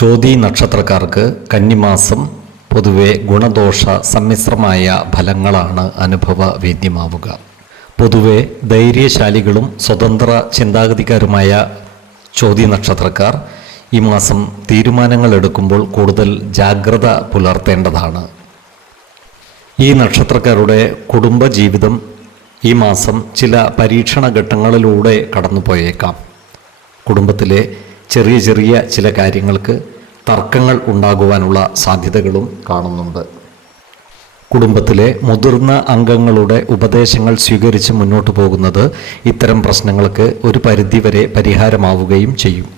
ചോതി നക്ഷത്രക്കാർക്ക് കന്നിമാസം പൊതുവെ ഗുണദോഷ സമ്മിശ്രമായ ഫലങ്ങളാണ് അനുഭവ വേദ്യമാവുക പൊതുവെ ധൈര്യശാലികളും സ്വതന്ത്ര ചിന്താഗതിക്കാരുമായ ചോതി നക്ഷത്രക്കാർ ഈ മാസം തീരുമാനങ്ങൾ എടുക്കുമ്പോൾ കൂടുതൽ ജാഗ്രത പുലർത്തേണ്ടതാണ്. ഈ നക്ഷത്രക്കാരുടെ കുടുംബജീവിതം ഈ മാസം ചില പരീക്ഷണ ഘട്ടങ്ങളിലൂടെ കടന്നുപോയേക്കാം. കുടുംബത്തിലെ ചെറിയ ചെറിയ ചില കാര്യങ്ങൾക്ക് തർക്കങ്ങൾ ഉണ്ടാകുവാനുള്ള സാധ്യതകളും കാണുന്നുണ്ട്. കുടുംബത്തിലെ മുതിർന്ന അംഗങ്ങളുടെ ഉപദേശങ്ങൾ സ്വീകരിച്ച് മുന്നോട്ട് പോകുന്നത് ഇത്തരം പ്രശ്നങ്ങൾക്ക് ഒരു പരിധിവരെ പരിഹാരമാവുകയും ചെയ്യും.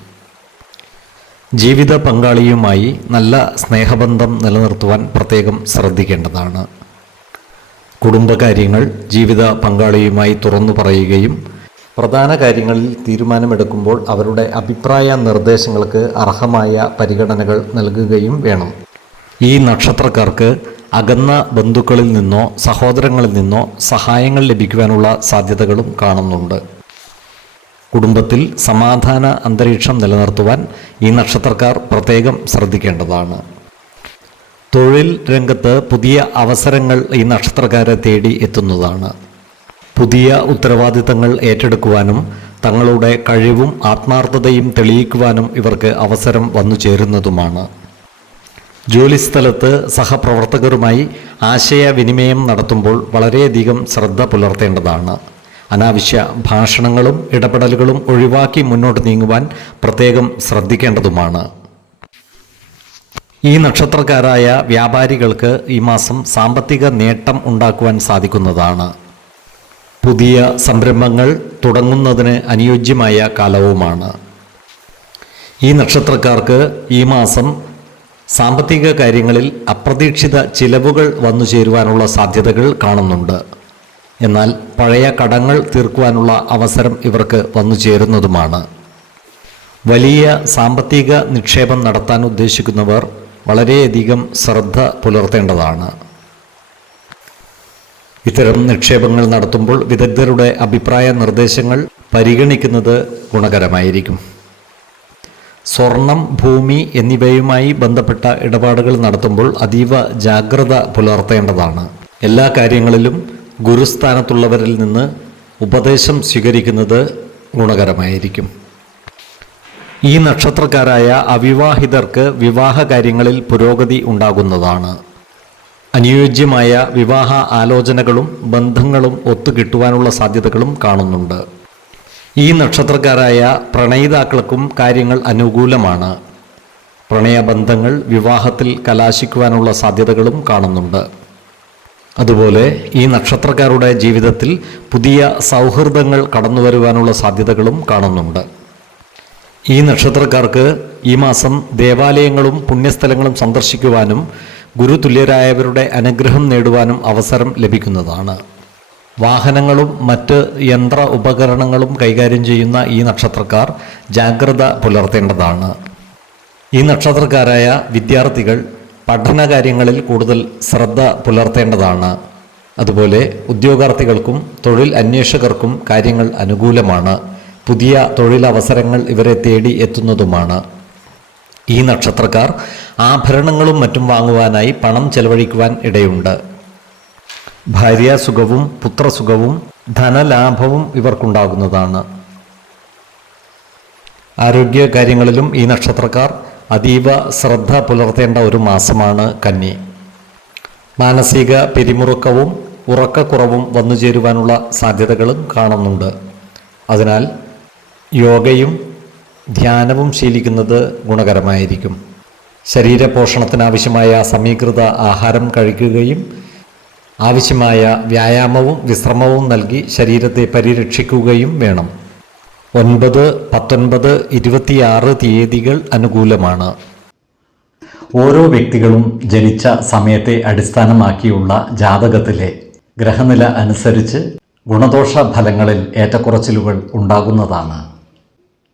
ജീവിത പങ്കാളിയുമായി നല്ല സ്നേഹബന്ധം നിലനിർത്തുവാൻ പ്രത്യേകം ശ്രദ്ധിക്കേണ്ടതാണ്. കുടുംബകാര്യങ്ങൾ ജീവിത പങ്കാളിയുമായി തുറന്നു പറയുകയും പ്രധാന കാര്യങ്ങളിൽ തീരുമാനമെടുക്കുമ്പോൾ അവരുടെ അഭിപ്രായ നിർദ്ദേശങ്ങൾക്ക് അർഹമായ പരിഗണനകൾ നൽകുകയും വേണം. ഈ നക്ഷത്രക്കാർക്ക് അകന്ന ബന്ധുക്കളിൽ നിന്നോ സഹോദരങ്ങളിൽ നിന്നോ സഹായങ്ങൾ ലഭിക്കുവാനുള്ള സാധ്യതകളും കാണുന്നുണ്ട്. കുടുംബത്തിൽ സമാധാന അന്തരീക്ഷം നിലനിർത്തുവാൻ ഈ നക്ഷത്രക്കാർ പ്രത്യേകം ശ്രദ്ധിക്കേണ്ടതാണ്. തൊഴിൽ രംഗത്ത് പുതിയ അവസരങ്ങൾ ഈ നക്ഷത്രക്കാരെ തേടി എത്തുന്നതാണ്. പുതിയ ഉത്തരവാദിത്തങ്ങൾ ഏറ്റെടുക്കുവാനും തങ്ങളുടെ കഴിവും ആത്മാർത്ഥതയും തെളിയിക്കുവാനും ഇവർക്ക് അവസരം വന്നു ചേരുന്നതുമാണ്. ജോലിസ്ഥലത്ത് സഹപ്രവർത്തകരുമായി ആശയവിനിമയം നടത്തുമ്പോൾ വളരെയധികം ശ്രദ്ധ പുലർത്തേണ്ടതാണ്. അനാവശ്യ ഭാഷണങ്ങളും ഇടപെടലുകളും ഒഴിവാക്കി മുന്നോട്ട് നീങ്ങുവാൻ പ്രത്യേകം ശ്രദ്ധിക്കേണ്ടതുമാണ്. ഈ നക്ഷത്രക്കാരായ വ്യാപാരികൾക്ക് ഈ മാസം സാമ്പത്തിക നേട്ടം ഉണ്ടാക്കുവാൻ സാധിക്കുന്നതാണ്. പുതിയ സംരംഭങ്ങൾ തുടങ്ങുന്നതിന് അനുയോജ്യമായ കാലവുമാണ്. ഈ നക്ഷത്രക്കാർക്ക് ഈ മാസം സാമ്പത്തിക കാര്യങ്ങളിൽ അപ്രതീക്ഷിത ചിലവുകൾ വന്നു ചേരുവാനുള്ള സാധ്യതകൾ കാണുന്നുണ്ട്. എന്നാൽ പഴയ കടങ്ങൾ തീർക്കുവാനുള്ള അവസരം ഇവർക്ക് വന്നു ചേരുന്നതുമാണ്. വലിയ സാമ്പത്തിക നിക്ഷേപം നടത്താൻ ഉദ്ദേശിക്കുന്നവർ വളരെയധികം ശ്രദ്ധ പുലർത്തേണ്ടതാണ്. ഇത്തരം നിക്ഷേപങ്ങൾ നടത്തുമ്പോൾ വിദഗ്ധരുടെ അഭിപ്രായ നിർദ്ദേശങ്ങൾ പരിഗണിക്കുന്നത് ഗുണകരമായിരിക്കും. സ്വർണം ഭൂമി എന്നിവയുമായി ബന്ധപ്പെട്ട ഇടപാടുകൾ നടത്തുമ്പോൾ അതീവ ജാഗ്രത പുലർത്തേണ്ടതാണ്. എല്ലാ കാര്യങ്ങളിലും ഗുരുസ്ഥാനത്തുള്ളവരിൽ നിന്ന് ഉപദേശം സ്വീകരിക്കുന്നത് ഗുണകരമായിരിക്കും. ഈ നക്ഷത്രക്കാരായ അവിവാഹിതർക്ക് വിവാഹ കാര്യങ്ങളിൽ പുരോഗതി ഉണ്ടാകുന്നതാണ്. അനുയോജ്യമായ വിവാഹ ആലോചനകളും ബന്ധങ്ങളും ഒത്തുകിട്ടുവാനുള്ള സാധ്യതകളും കാണുന്നുണ്ട്. ഈ നക്ഷത്രക്കാരായ പ്രണയിതാക്കൾക്കും കാര്യങ്ങൾ അനുകൂലമാണ്. പ്രണയബന്ധങ്ങൾ വിവാഹത്തിൽ കലാശിക്കുവാനുള്ള സാധ്യതകളും കാണുന്നുണ്ട്. അതുപോലെ ഈ നക്ഷത്രക്കാരുടെ ജീവിതത്തിൽ പുതിയ സൗഹൃദങ്ങൾ കടന്നു വരുവാനുള്ള സാധ്യതകളും കാണുന്നുണ്ട്. ഈ നക്ഷത്രക്കാർക്ക് ഈ മാസം ദേവാലയങ്ങളും പുണ്യസ്ഥലങ്ങളും സന്ദർശിക്കുവാനും ഗുരുതുല്യരായവരുടെ അനുഗ്രഹം നേടുവാനും അവസരം ലഭിക്കുന്നതാണ്. വാഹനങ്ങളും മറ്റ് യന്ത്ര ഉപകരണങ്ങളും കൈകാര്യം ചെയ്യുന്ന ഈ നക്ഷത്രക്കാർ ജാഗ്രത പുലർത്തേണ്ടതാണ്. ഈ നക്ഷത്രക്കാരായ വിദ്യാർത്ഥികൾ പഠനകാര്യങ്ങളിൽ കൂടുതൽ ശ്രദ്ധ പുലർത്തേണ്ടതാണ്. അതുപോലെ ഉദ്യോഗാർത്ഥികൾക്കും തൊഴിൽ അന്വേഷകർക്കും കാര്യങ്ങൾ അനുകൂലമാണ്. പുതിയ തൊഴിലവസരങ്ങൾ ഇവരെ തേടി എത്തുന്നതുമാണ്. ഈ നക്ഷത്രക്കാർ ആഭരണങ്ങളും മറ്റും വാങ്ങുവാനായി പണം ചെലവഴിക്കുവാൻ ഇടയുണ്ട്. ഭാര്യാസുഖവും പുത്രസുഖവും ധനലാഭവും ഇവർക്കുണ്ടാകുന്നതാണ്. ആരോഗ്യ കാര്യങ്ങളിലും ഈ നക്ഷത്രക്കാർ അതീവ ശ്രദ്ധ പുലർത്തേണ്ട ഒരു മാസമാണ് കന്നി. മാനസിക പിരിമുറുക്കവും ഉറക്കക്കുറവും വന്നു ചേരുവാനുള്ള സാധ്യതകളും കാണുന്നുണ്ട്. അതിനാൽ യോഗയും ധ്യാനവും ശീലിക്കുന്നത് ഗുണകരമായിരിക്കും. ശരീരപോഷണത്തിനാവശ്യമായ സമീകൃത ആഹാരം കഴിക്കുകയും ആവശ്യമായ വ്യായാമവും വിശ്രമവും നൽകി ശരീരത്തെ പരിരക്ഷിക്കുകയും വേണം. ഒൻപത് പത്തൊൻപത് ഇരുപത്തിയാറ് തീയതികൾ അനുകൂലമാണ്. ഓരോ വ്യക്തികളും ജനിച്ച സമയത്തെ അടിസ്ഥാനമാക്കിയുള്ള ജാതകത്തിലെ ഗ്രഹനില അനുസരിച്ച് ഗുണദോഷ ഫലങ്ങളിൽ ഏറ്റക്കുറച്ചിലുകൾ ഉണ്ടാകുന്നതാണ്.